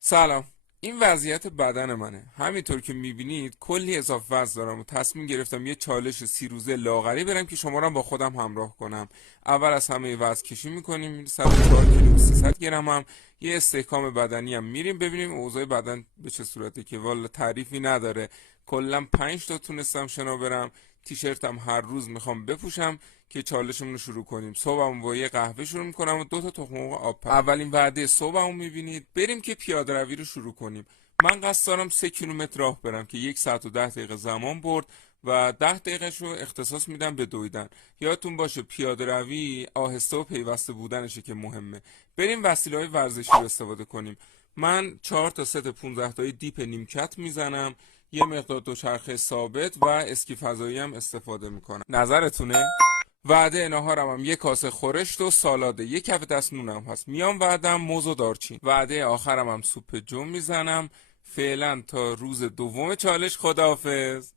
سلام. این وضعیت بدن منه. همینطور که میبینید کلی اضافه وزن دارم و تصمیم گرفتم یه چالش 30 روزه لاغری برم که شما رو هم با خودم همراه کنم. اول از همه وزن کشی میکنیم 104 کیلو و 300 گرم هم یه استحکام بدنی هم میریم ببینیم اوضاع بدن به چه صورته، که والا تعریفی نداره. کلا 5 تا تونستم شنا برم. تیشرتم هر روز میخوام بپوشم که چالشمون رو شروع کنیم. صبحم با یه قهوه شروع میکنم و 2 تا تخم مرغ آب پز. اولین وعده صبحمو میبینید. بریم که پیاده روی رو شروع کنیم. من قصد دارم 3 کیلومتر راه برم که 1 ساعت و 10 دقیقه زمان برد و 10 دقیقهش رو اختصاص میدم به دویدن. یادتون باشه پیاده روی آهسته و پیوسته بودنشه که مهمه. بریم وسیله‌های ورزشی رو استفاده کنیم. من 4 تا ست 15 تایی دیپ نیمکت میزنم. یه مقدار دوچرخه ثابت و اسکی فضایی هم استفاده میکنم. نظرتونه؟ وعده ناهارم هم 1 کاسه خورشت و سالاده، 1 کف دست نونم هست. میام وعدم موز و دارچین. وعده آخرم هم سوپ جو میزنم. فعلا تا روز دوم چالش، خداحافظ.